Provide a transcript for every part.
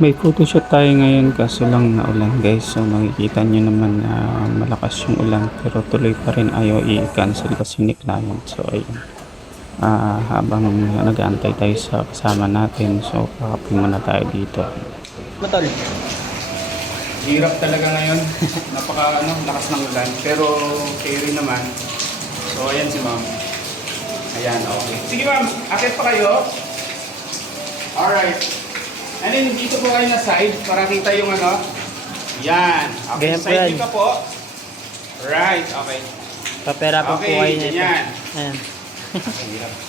May photoshoot tayo ngayon kaso lang naulan guys. So makikita nyo naman na malakas yung ulan pero tuloy pa rin ayaw i-cancel kasi ni client. So ayun. Habang nag-aantay tayo sa kasama natin so kakape muna tayo dito. Matol. Hirap talaga ngayon. Lakas ng ulan. Pero carry naman. So ayan si ma'am. Ayan, okay. Sige ma'am, akit pa kayo. Alright. And then dito po kayo na side para kita yung ano. Yan. Okay, side dito po. Right, okay. Papera po Okay, po kayo nito. yan. Ayan.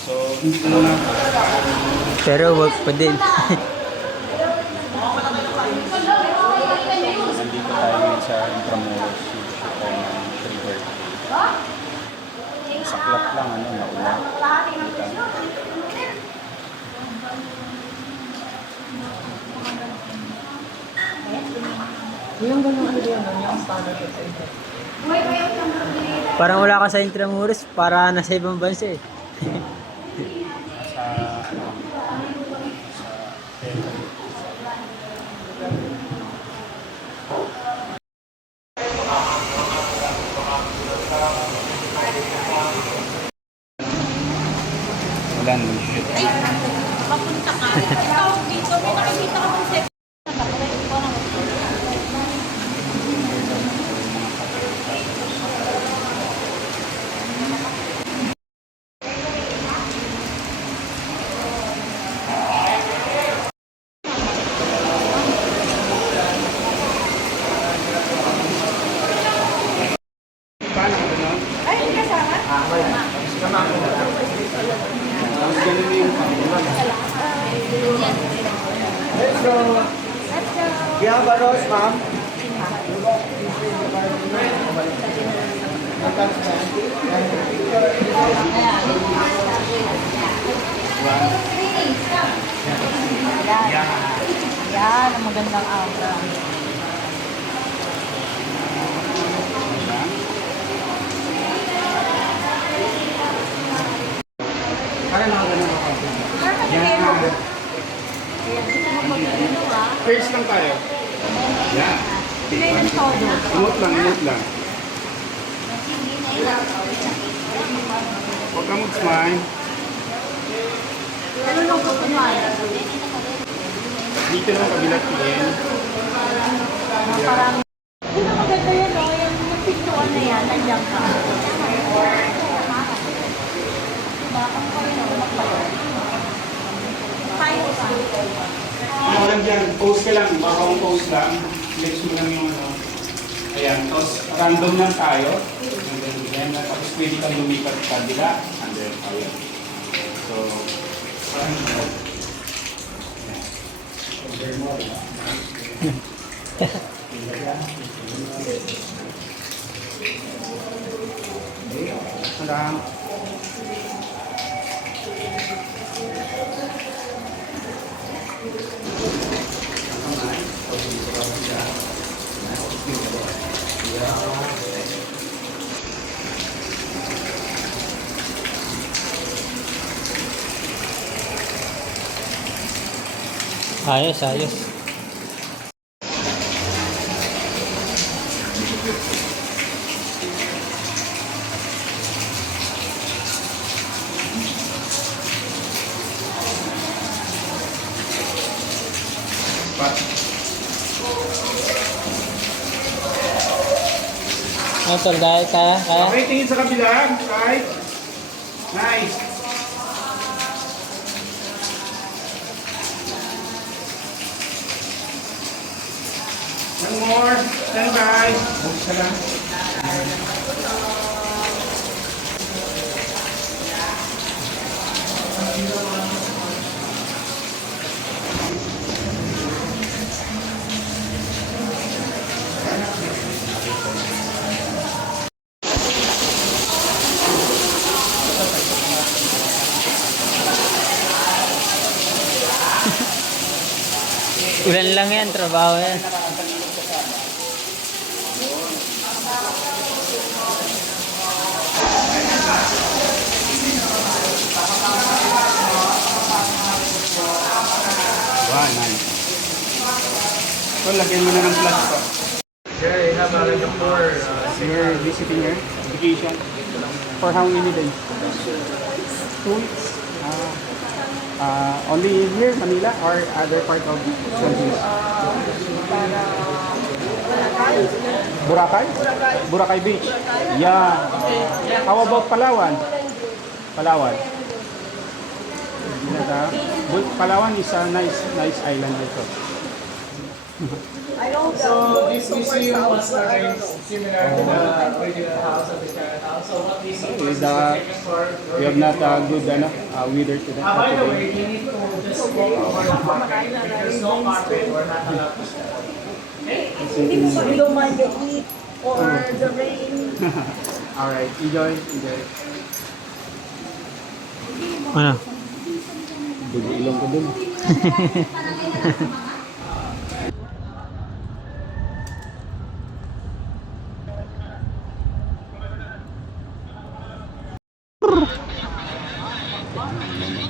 So, hindi ko muna. Pero wag pa din. Nandito tayo ngayon sa Intramuros. Shoot tayo ng trigger. Saklap lang, naulan. Yung ganun ano yun, yung standard sa ito. Parang wala ka sa Intramuros, para nasa ibang bansa eh. Sa, ulan, shoot. Papunta ka. Ikaw dito, may nakikita ka ng set. Paano ko nun? Ay, hindi kasama? Tapos ganun yung Let's go! We have a rose, ma'am. Yan, ang magandang aura. Parang mga ganun ako. Yan. First lang tayo. Yan. Bigay ng todo. Emote lang, emote lang. Huwag ka mag-smile. Ano nung kukunan? Dito lang kabilat tingin. Parang, hindi na maganda yan, no? Yung pintuan na yan, nandiyan ka. Bakit kayo na magpayo? Tayo ka. Ano lang dyan, pose ka lang. Baka kung pose lang. Flex mo lang yung ano. Ayan, tapos random lang tayo. Ayan, tapos pwede kang lumipat sa kabila. Under tayo. So, parang Salam. Ayos, ayos. Ano tol, kaya? Kaya? Okay, tingin sa kabila. Right. Nice. One more. Stand by. Buksa lang. Ulan lang yan, trabaho yan. Wow, nice. So, lagyan mo na ng plus pa. Sir, I have like a you're visiting here? Vacation? For how many days? 2 weeks? Only here, Manila, or other part of Philippines? Boracay? Boracay Beach? Yeah. How about Palawan? Palawan? Palawan is a nice island also. So this museum was arranged similar to the original house of the current house. So what we see was famous for. We have not good weather today. By the way, you need to just walk over the carpet. If there's no carpet, we're not allowed to step. So you don't mind the heat or the rain? Alright, enjoy. Ano? Dugo ilong ko dun.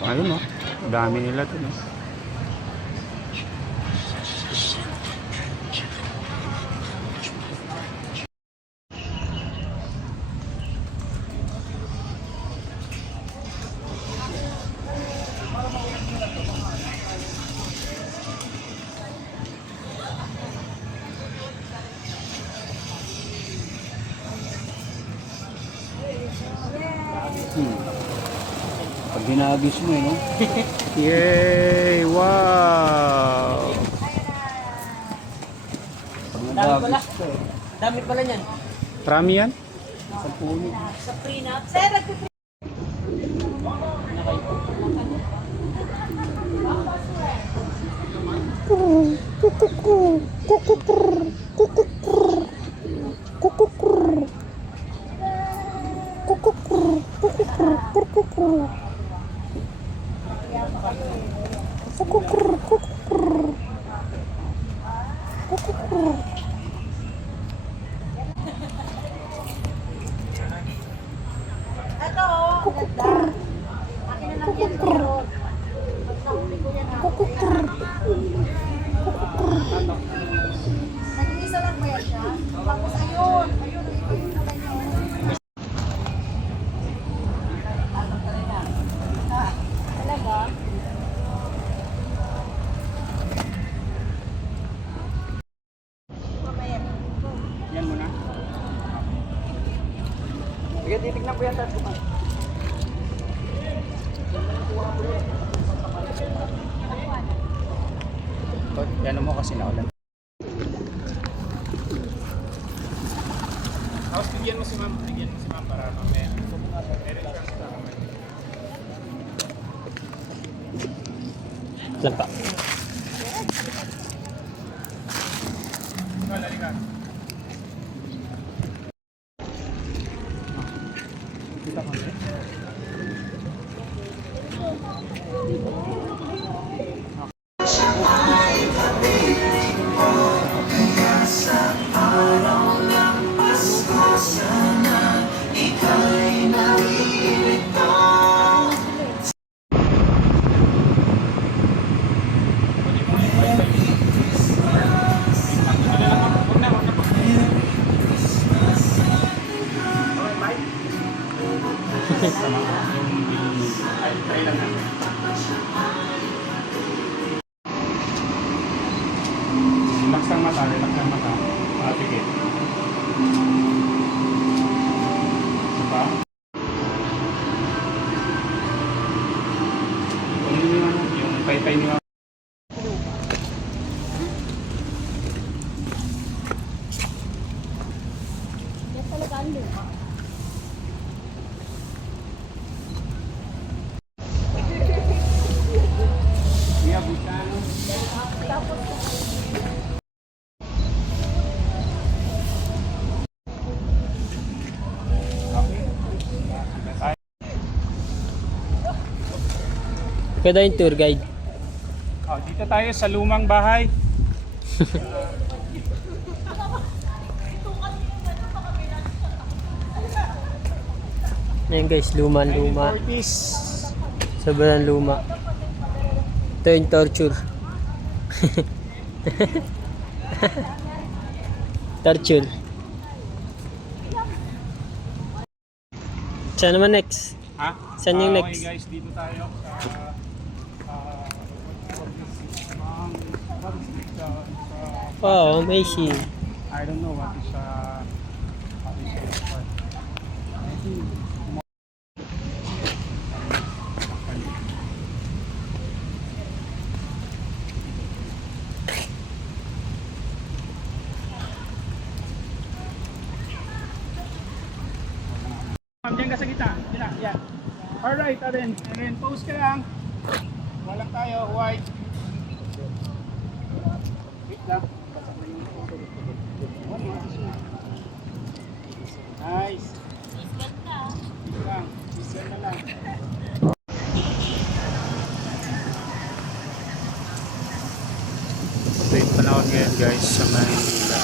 Ayun, dami nila dun. Pag ginagis mo, no? Yay! Wow! Pag nagagis ko, Dami pala niyan. Marami yan? Sa prenup? Sir, ito oh, ganda. Akin na lang yan, pero pag nahuli ko yan, nag-iisa lang ba yan siya? Tapos ayun, talaga? Yan muna. Sige, titignan ko yan tatlo pa. Yan mo kasi naulan. Tapos bigyan mo si ma'am para mamaya. Lampa. Relax ang mata. Sige. Diba? Yung pay-pay niyo. Yan talaga ang luma. Iya, bukan. Kada yung tour guide. Oh, dito tayo sa lumang bahay. Ayan guys, luma. 40s. Sobrang luma. Ito yung torture. Torture. Saan naman next? Ha? Saan yung Okay next? guys, dito tayo sa Oh, amazing. I don't know what is this part. Diyan ka sa gitna. Yan. Alright, Aren. Aren, pose ka lang. Walang tayo. White. Wait lang. Nice. Wait lang. Sisyan na lang. Ito yung panahon ngayon guys sa Manila.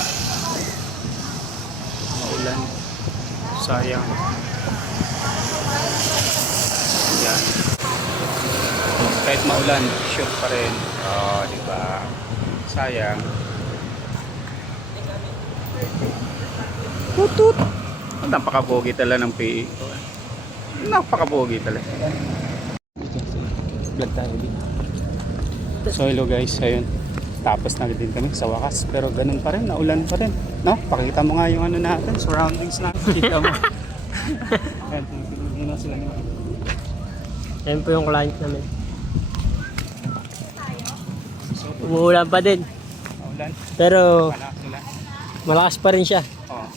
Maulan. Sayang. Yan. Kahit maulan, shoot pa rin. Oh, di ba? Sayang. Tutut. Napakabogi talaga ng PE. Napakabogi talaga. Vlog tayo dito. So hello guys, ayun. Tapos na din kami sa wakas. Pero ganun pa rin, naulan pa rin. No? Pakita mo nga yung ano natin, surroundings natin. Kita mo. Ayan, tingnan sila nyo. Ayan po yung client namin. Umuulan pa din. Maulan. Pero Wala sila. malakas pa rin siya. Oo.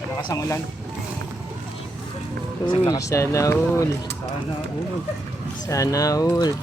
Malakas ang ulan. Uy, sana all. Sana ulo. Sana all.